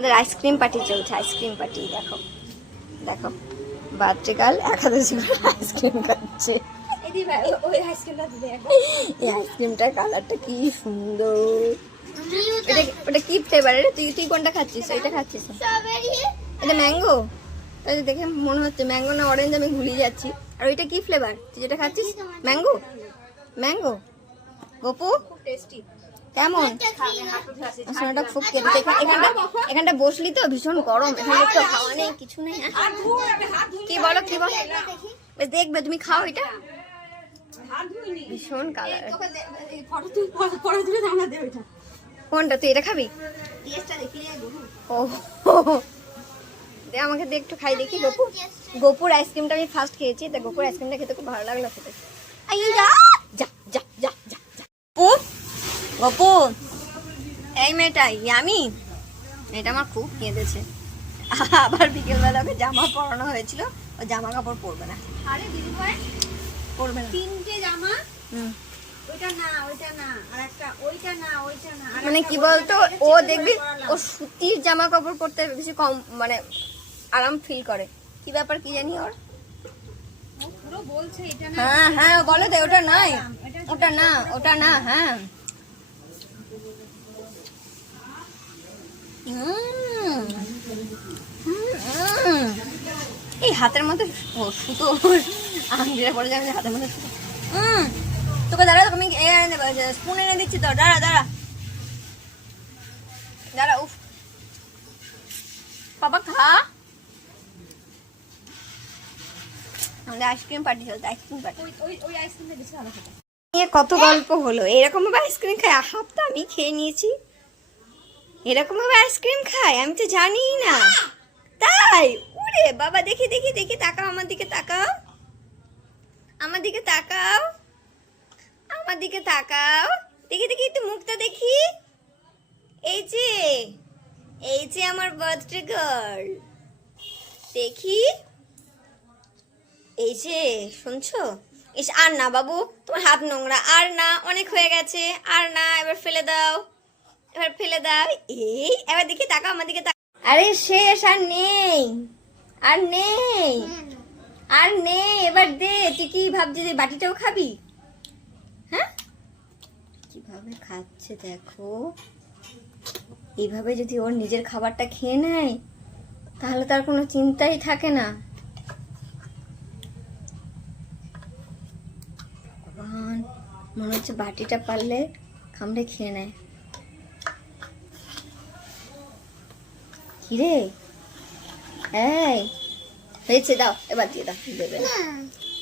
আমাদের ice cream party চলছে, ice cream party. দেখো দেখো বার্থডে গার্ল একাদশী আইসক্রিম খাচ্ছে। এই আইসক্রিমটার কালারটা কি সুন্দর। ওটা কি ফ্লেভার? তুই কোনটা খাচ্ছিস? এটা খাচ্ছিস? এটা ম্যাঙ্গো। তাই দেখে মনে হচ্ছে ম্যাঙ্গো না অরেঞ্জ, আমি ভুলিয়ে যাচ্ছি। আর ওইটা কি ফ্লেভার তুই যেটা খাচ্ছিস? ম্যাঙ্গো। Mango Gopu tasty. কেমন? সোনাটা খুব খেতে। এখানটা বসলি তো ভীষণ গরম, এখানে একটু হাওয়া নেই, কিছু নেই। কি বলো কি বলো? দেখবে তুমি খাও। এটা ভীষণ কালার। কোনটা তুই এটা খাবি? ও দে আমাকে দে একটু খাই দেখি। গোপুর আইসক্রিমটা আমি ফার্স্ট খেয়েছি, তা গোপুর আইসক্রিমটা খেতে খুব ভালো লাগলো খেতে। গপু এই মেয়েটা ইয়ামি, এটা আমার খুব কেঁদেছে। আবার বিকেলবেলা ওকে জামা পরানো হয়েছিল, ও জামা কাপড় পরবে না। আরে দিদি ভাই পরবে না। তিনটে জামা, ওইটা না ওইটা না, আর একটা ওইটা না ওইটা না। মানে কি বলতো, ও দেখবি ও সুতির জামা কাপড় পরতে বেশি কম মানে আরাম ফিল করে। কি ব্যাপার কি জানি ওর। ও পুরো বলছে এটা না। হ্যাঁ হ্যাঁ বলে দে ওটা নয়, ওটা না, ওটা না। হ্যাঁ এই হাতের মধ্যে সুতো আঙুলে পড়ে যাবে হাতের মধ্যে সুতো। তোকে দাঁড়া, তুমি স্পুন এনে দিচ্ছি তো, দাঁড়া দাঁড়া দাঁড়া। উফ বাবা খা। আমাদের আইসক্রিম পার্টি চলছে, আইসক্রিম পার্টি। ওই আইসক্রিমটা বেশি ভালো খেতে। নিয়ে কত গল্প হলো। এরকম ভাবে আইসক্রিম খায়, হাফ তো আমি খেয়ে নিয়েছি। এরকম ভাবে আইসক্রিম খায় আমি তো জানি না। তাই ওরে বাবা, দেখি দেখি দেখি, তাকাও আমার দিকে, তাকাও আমার দিকে, তাকাও আমার দিকে, তাকাও দেখি দেখি, একটু মুখটা দেখি। এই যে এই যে আমার বার্থডে গার্ল, দেখি এই যে, শুনছো? ইস আর না বাবু, তোমার হাত নোংরা, আর না, অনেক হয়ে গেছে, আর না, এবার ফেলে দাও, এবার ফেলে দাও। এই এবার দেখি, তাকাও আমার দিকে। আরে শেষ, আর নেই, আর নেই, আর নেই, এবার দে। তুই কি ভাবছিস যে বাটিটাও খাবি? হ্যাঁ কিভাবে খাচ্ছে দেখো। এইভাবে যদি ওর নিজের খাবারটা খেয়ে নেয় তাহলে তার কোনো চিন্তাই থাকে না। ভগবান, মনে হচ্ছে বাটিটা পারলে কামড়ে খেয়ে নেয়। কিরে এই হয়েছে, দাও এবার দিয়ে দাও। দেবে না,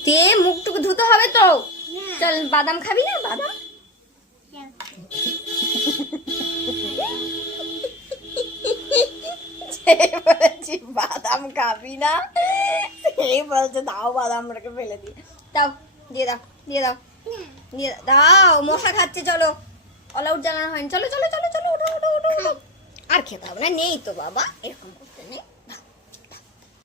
তে মুখটুকু ধুতে হবে তো। চল, বাদাম খাবি না? বাদাম বলেছি বাদাম খাবি না, সেই বলছে দাও বাদাম রেখে ফেলে দিই। দাও, দিয়ে দাও, দিয়ে দাও, দিয়ে দাও। মশা খাচ্ছে, চলো অল আউট জানানো হয়নি। চলো চলো চলো চলো, ওঠো ওঠো ওঠো। আর খেতে হবে না, নেই তো বাবা, এরকম